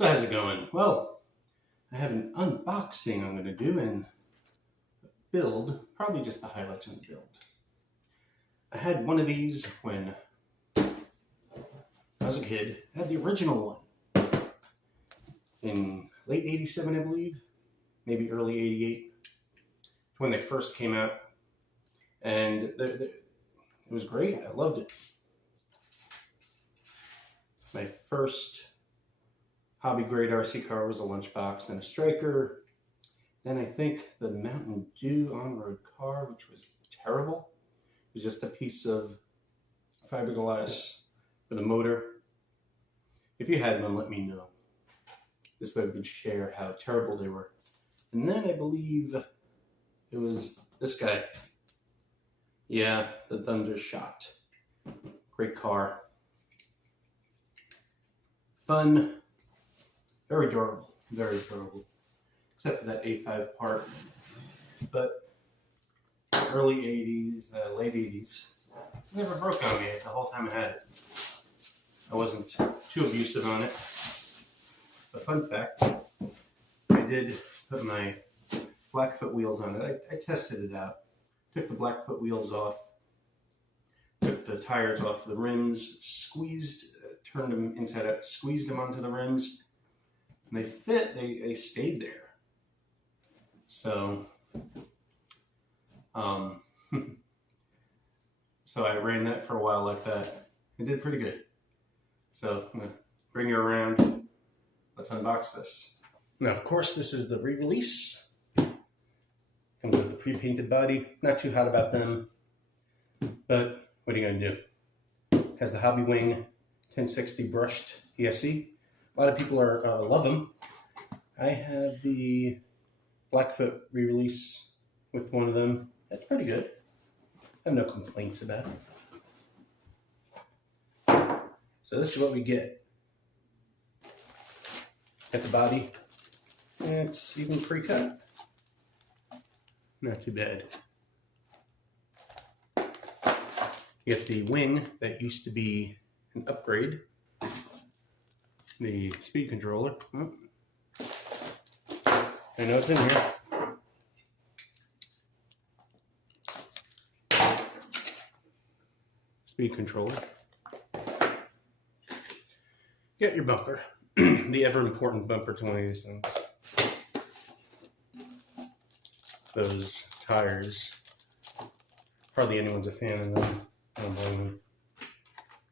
So how's it going? Well, I have an unboxing I'm going to do and a build, probably just the highlights of the build. I had one of these when I was a kid. I had the original one in late 87, I believe, maybe early 88, when they first came out. And it was great. I loved it. My first hobby grade RC car was a Lunchbox, then a Striker. Then I think the Mountain Dew on-road car, which was terrible. It was just a piece of fiberglass with a motor. If you had one, let me know. This way we could share how terrible they were. And then I believe it was this guy. Yeah, the Thundershot. Great car. Fun. Very durable. Very durable. Except for that A5 part. But early 80s, late 80s, never broke on me the whole time I had it. I wasn't too abusive on it. But fun fact, I did put my Blackfoot wheels on it. I tested it out. Took the Blackfoot wheels off. Took the tires off the rims. Squeezed, turned them inside out. Squeezed them onto the rims. And they fit. They stayed there. So, so I ran that for a while like that. It did pretty good. So I'm going to bring you around. Let's unbox this. Now, of course, this is the re-release. Comes with the pre-painted body. Not too hot about them. But what are you going to do? It has the Hobby Wing 1060 brushed ESC. A lot of people love them. I have the Blackfoot re-release with one of them. That's pretty good. I have no complaints about it. So this is what we get. Got the body. It's even pre-cut. Not too bad. You get the wing that used to be an upgrade. The speed controller. Oh. I know it's in here. Speed controller. You got your bumper. The ever important bumper to one of these things. Those tires. Hardly anyone's a fan of them. I don't blame them.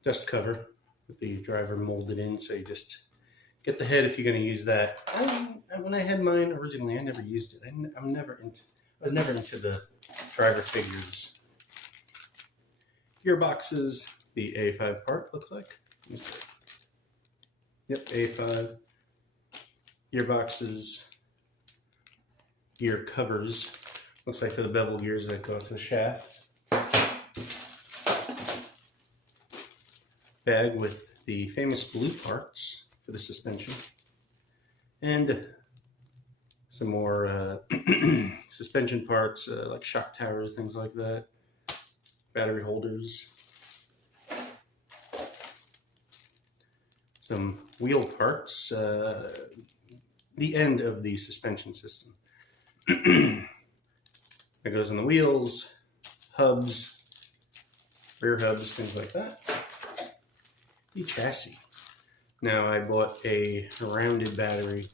Dust cover with the driver molded in, so you just get the head if you're going to use that. When I had mine originally, I never used it. I was never into the driver figures. Gearboxes, the A5 part looks like. Yep, A5. Gearboxes, gear covers. Looks like for the bevel gears that go into the shaft. Bag with the famous blue parts for the suspension. And some more suspension parts like shock towers, things like that. Battery holders. Some wheel parts. The end of the suspension system. That goes on the wheels, hubs, rear hubs, things like that. The chassis. Now I bought a rounded battery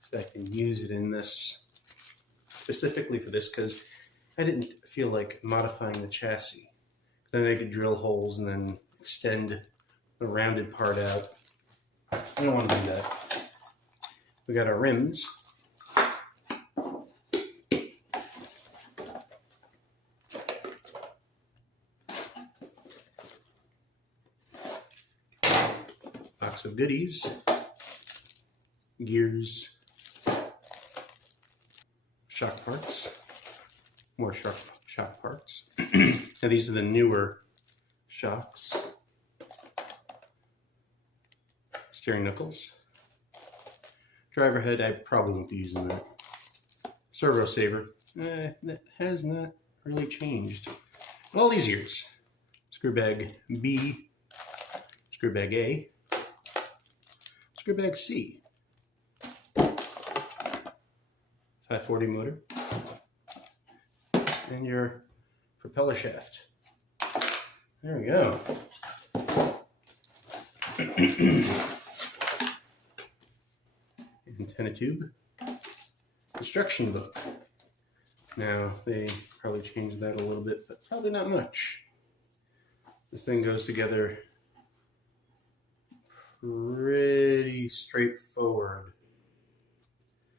so I can use it in this, specifically for this, because I didn't feel like modifying the chassis. Then I could drill holes and then extend the rounded part out. I don't want to do that. We got our rims. Box of goodies. Gears. Shock parts. More shock parts. Now these are the newer shocks. Steering knuckles. Driver head, I probably won't be using that. Servo saver, that has not really changed. All these years. Screw bag B, screw bag A, screw bag C. 540 motor, and your propeller shaft. There we go. Antenna tube. Instruction book. Now, they probably changed that a little bit, but probably not much. This thing goes together pretty straightforward.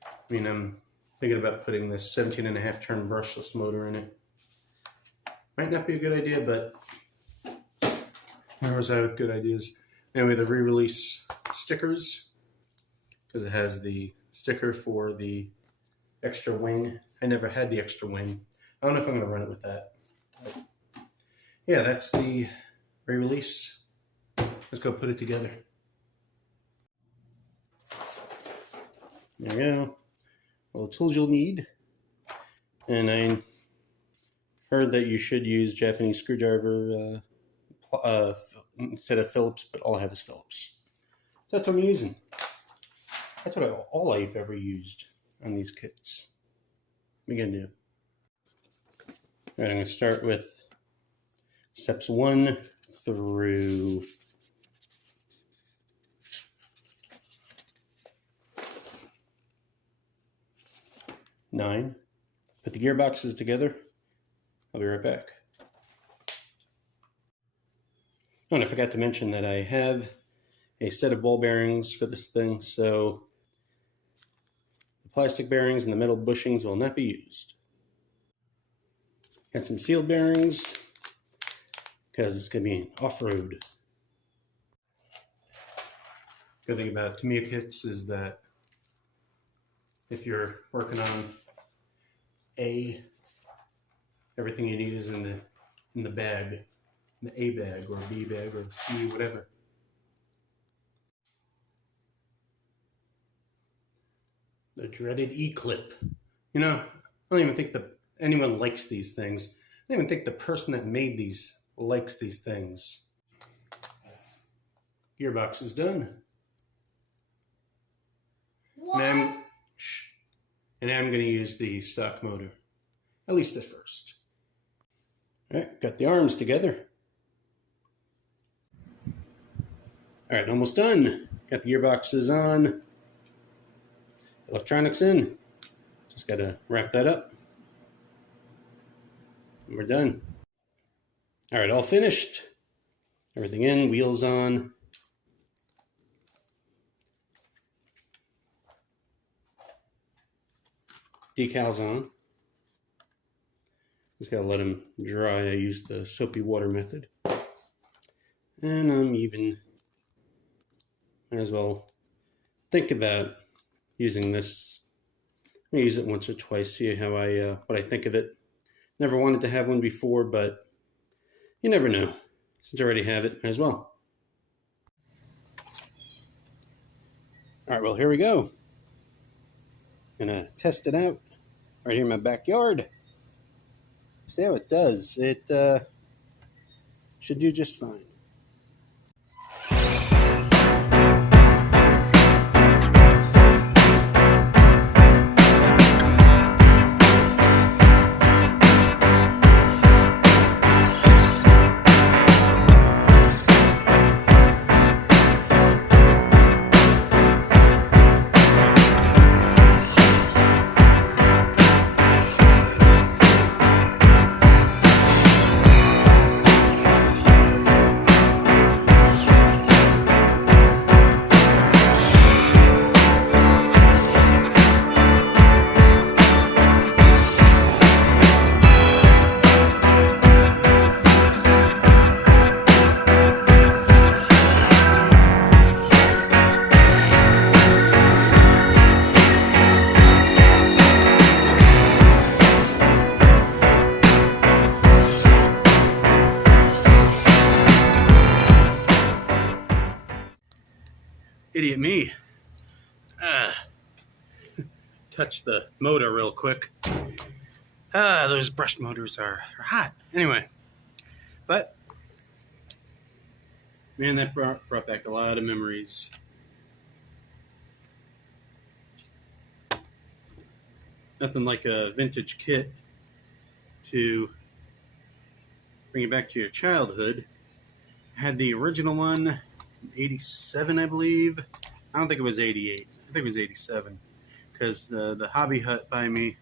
I mean, I'm thinking about putting this 17.5 turn brushless motor in it. Might not be a good idea, but where was I with good ideas? Anyway, the re-release stickers, because it has the sticker for the extra wing. I never had the extra wing. I don't know if I'm going to run it with that. But yeah, that's the re-release. Let's go put it together. There we go. All the tools you'll need. And I heard that you should use Japanese screwdriver instead of Phillips, but all I have is Phillips. So that's what I'm using. That's all I've ever used on these kits. What are you gonna do? All right, I'm gonna start with steps 1 through 9. Put the gearboxes together. I'll be right back. Oh, and I forgot to mention that I have a set of ball bearings for this thing, so the plastic bearings and the metal bushings will not be used. Got some sealed bearings, because it's going to be off-road. Good thing about Tamiya kits is that if you're working on everything you need is in the bag, in the A bag or B bag or C, whatever. The dreaded E-clip. You know, I don't even think anyone likes these things. I don't even think the person that made these likes these things. Gearbox is done. What? And I'm going to use the stock motor, at least at first. All right, got the arms together. All right, almost done. Got the gearboxes on. Electronics in. Just got to wrap that up. And we're done. All right, all finished. Everything in, wheels on. Decals on. Just gotta let them dry. I used the soapy water method. And I'm even, might as well think about using this. I'm gonna use it once or twice, see how what I think of it. Never wanted to have one before, but you never know. Since I already have it, might as well. All right, well, here we go. Gonna test it out right here in my backyard. See how it does. It should do just fine. Idiot me. Touch the motor real quick. Those brushed motors are hot. Anyway, but man, that brought back a lot of memories. Nothing like a vintage kit to bring you back to your childhood. I had the original one, 87, I believe. I don't think it was 88. I think it was 87. Because the Hobby Hut by me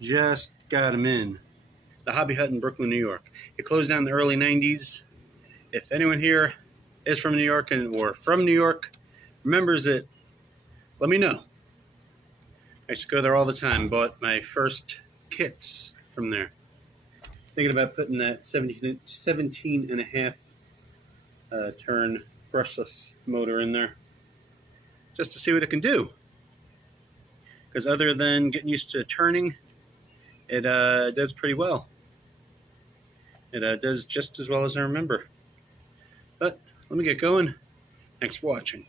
just got them in. The Hobby Hut in Brooklyn, New York. It closed down in the early 90s. If anyone here is from New York or from New York remembers it, let me know. I used to go there all the time. Bought my first kits from there. Thinking about putting that 17 and a half turn brushless motor in there just to see what it can do. Because other than getting used to turning, it does pretty well. It does just as well as I remember. But let me get going. Thanks for watching.